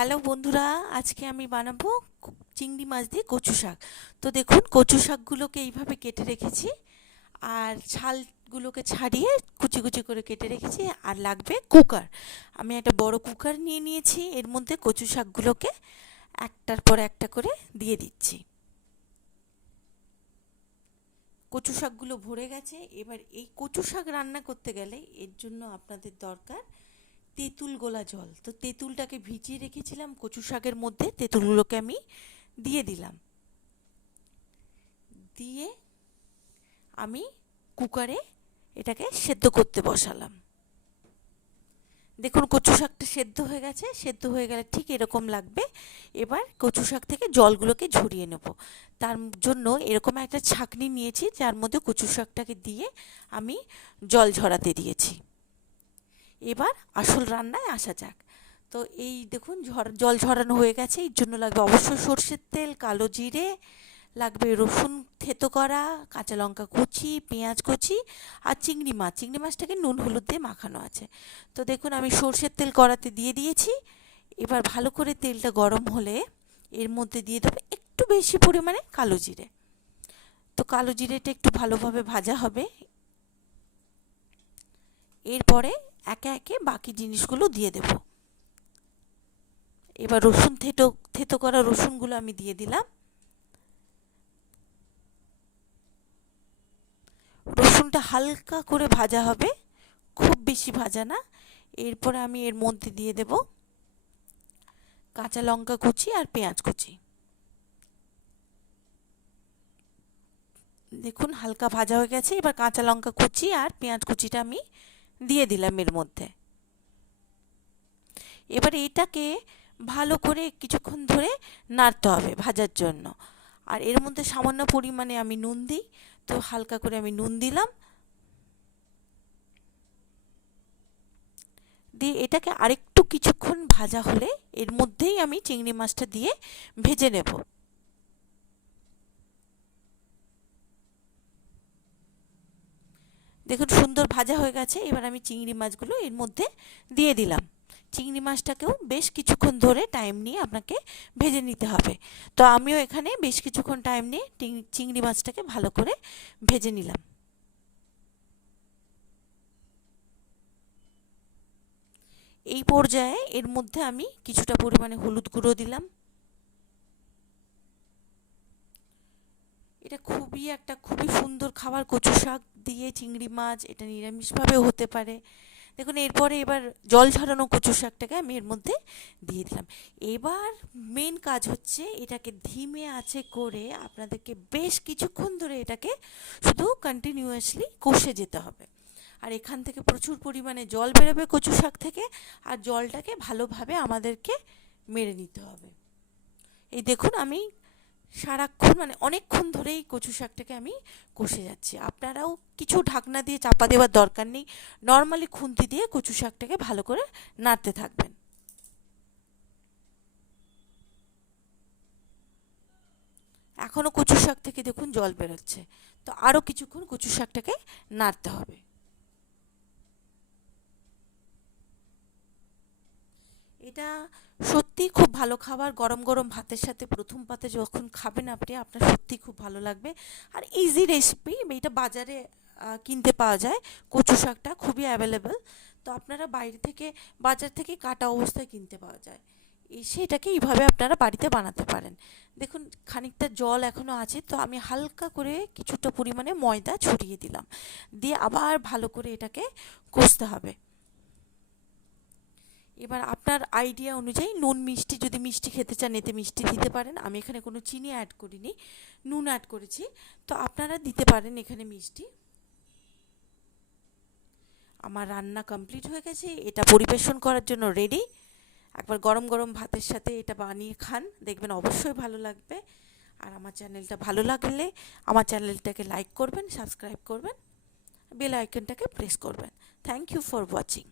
Hello বন্ধুরা, আজকে আমি বানাবো চিংড়ি মাছ দিয়ে কচু শাক। তো দেখুন, কচু শাকগুলোকে এইভাবে কেটে রেখেছি আর ছালগুলোকে ছাড়িয়ে কুচি কুচি করে কেটে রেখেছি। আর লাগবে কুকার। আমি একটা বড় কুকার নিয়ে নিয়েছি, এর মধ্যে কচু শাকগুলোকে একটার পর একটা করে দিয়ে দিচ্ছি। কচু শাকগুলো ভরে গেছে। এবার এই কচু শাক রান্না করতে গেলে এর জন্য আপনাদের দরকার তেঁতুল গোলা জল। তো তেঁতুলটাকে ভিজিয়ে রেখেছিলাম কচু শাকের মধ্যে, তেঁতুলগুলোকে আমি দিয়ে দিলাম। দিয়ে আমি কুকারে এটাকে সেদ্ধ করতে বসালাম। দেখুন, কচু শাকটা সেদ্ধ হয়ে গেছে। সেদ্ধ হয়ে গেলে ঠিক এরকম লাগবে। এবার কচু শাক থেকে জলগুলোকে ঝরিয়ে নেব। তার জন্য এরকম একটা ছাঁকনি নিয়েছি, যার মধ্যে কচু শাকটাকে দিয়ে আমি জল ঝরাতে দিয়েছি। এবার আসল রান্নায় আসা যাক। তো এই দেখুন, জল ঝরানো হয়ে গেছে। এর জন্য লাগবে অবশ্যই সর্ষের তেল, কালো জিরে, লাগবে রসুন থেতো করা, কাঁচা লঙ্কা কুচি, পেঁয়াজ কুচি আর চিংড়ি মাছ। চিংড়ি মাছটাকে নুন হলুদ দিয়ে মাখানো আছে। তো দেখুন, আমি সর্ষের তেল কড়াতে দিয়ে দিয়েছি। এবার ভালো করে তেলটা গরম হলে এর মধ্যে দিয়ে দেবো একটু বেশি পরিমাণে কালো জিরে। তো কালো জিরেটা একটু ভালোভাবে ভাজা হবে। এরপরে একে একে বাকি জিনিসগুলো দিয়ে দেব। এবার রসুন থেতো করা রসুনগুলো আমি দিয়ে দিলাম। রসুনটা হালকা করে ভাজা হবে, খুব বেশি ভাজা না। এরপরে আমি এর মধ্যে দিয়ে দেব কাঁচা লঙ্কা কুচি আর পেঁয়াজ কুচি। দেখুন, হালকা ভাজা হয়ে গেছে। এবার কাঁচা লঙ্কা কুচি আর পেঁয়াজ কুচিটা আমি দিয়ে দিলাম এর মধ্যে। এবার এটাকে ভালো করে কিছুক্ষণ ধরে নাড়তে হবে ভাজার জন্য। আর এর মধ্যে সামান্য পরিমাণে আমি নুন দিই, তো হালকা করে আমি নুন দিলাম। দিয়ে এটাকে আরেকটু কিছুক্ষণ ভাজা হলে এর মধ্যেই আমি চিংড়ি মাছটা দিয়ে ভেজে নেব। দেখুন, সুন্দর ভাজা হয়ে গেছে। এবার আমি চিংড়ি মাছগুলো এর মধ্যে দিয়ে দিলাম। চিংড়ি মাছটাকেও বেশ কিছুক্ষণ ধরে টাইম নিয়ে আপনাকে ভেজে নিতে হবে। তো আমিও এখানে বেশ কিছুক্ষণ টাইম নিয়ে চিংড়ি মাছটাকে ভালো করে ভেজে নিলাম। এই পর্যায়ে এর মধ্যে আমি কিছুটা পরিমাণে হলুদ গুঁড়ো দিলাম। এটা খুবই সুন্দর খাবার, কচু শাক দিয়ে চিংড়ি মাছ। এটা নিরামিষভাবেও হতে পারে। দেখুন, এবার জল ঝরানো কচু শাকটাকে আমি এর মধ্যে দিয়ে দিলাম। এবার মেন কাজ হচ্ছে এটাকে ধিমে আঁচে করে আপনাদেরকে বেশ কিছুক্ষণ ধরে এটাকে শুধু কন্টিনিউয়াসলি কষে যেতে হবে। আর এখান থেকে প্রচুর পরিমাণে জল বেরোবে কচু শাক থেকে। আর জলটাকে ভালোভাবে আমাদেরকে মেরে নিতে হবে। এই দেখুন, আমি সারাক্ষণ অনেকক্ষণ ধরেই কচু শাকটাকে আমি কষে যাচ্ছি। আপনারাও কিছু ঢাকনা দিয়ে চাপা দেওয়ার দরকার নেই, নর্মালি খুন্তি দিয়ে কচু শাকটাকে ভালো করে নাড়তে থাকবেন। এখনও কচু শাক থেকে দেখুন জল বেরোচ্ছে। তো আরও কিছুক্ষণ কচু শাকটাকে নাড়তে হবে। এটা সত্যিই খুব ভালো খাবার। গরম গরম ভাতের সাথে প্রথম পাতে যখন খাবেন আপনি, আপনার সত্যিই খুব ভালো লাগবে। আর ইজি রেসিপি। এটা বাজারে কিনতে পাওয়া যায়। কচু শাকটা খুবই অ্যাভেলেবেল। তো আপনারা বাজার থেকে কাটা অবস্থায় কিনতে পাওয়া যায়। সেটাকে এইভাবে আপনারা বাড়িতে বানাতে পারেন। দেখুন, খানিকটা জল এখনও আছে, তো আমি হালকা করে কিছুটা পরিমাণে ময়দা ছড়িয়ে দিলাম। দিয়ে আবার ভালো করে এটাকে কষতে হবে। এবার আপনার আইডিয়া অনুযায়ী নুন মিষ্টি, যদি মিষ্টি খেতে চান এতে মিষ্টি দিতে পারেন। আমি এখানে কোনো চিনি অ্যাড করিনি, নুন অ্যাড করেছি। তো আপনারা দিতে পারেন এখানে মিষ্টি। আমার রান্না কমপ্লিট হয়ে গেছে। এটা পরিবেশন করার জন্য রেডি। একবার গরম গরম ভাতের সাথে এটা বানিয়ে খান, দেখবেন অবশ্যই ভালো লাগবে। আর আমার চ্যানেলটা ভালো লাগলে আমার চ্যানেলটাকে লাইক করবেন, সাবস্ক্রাইব করবেন, বেল আইকনটাকে প্রেস করবেন। Thank you for watching.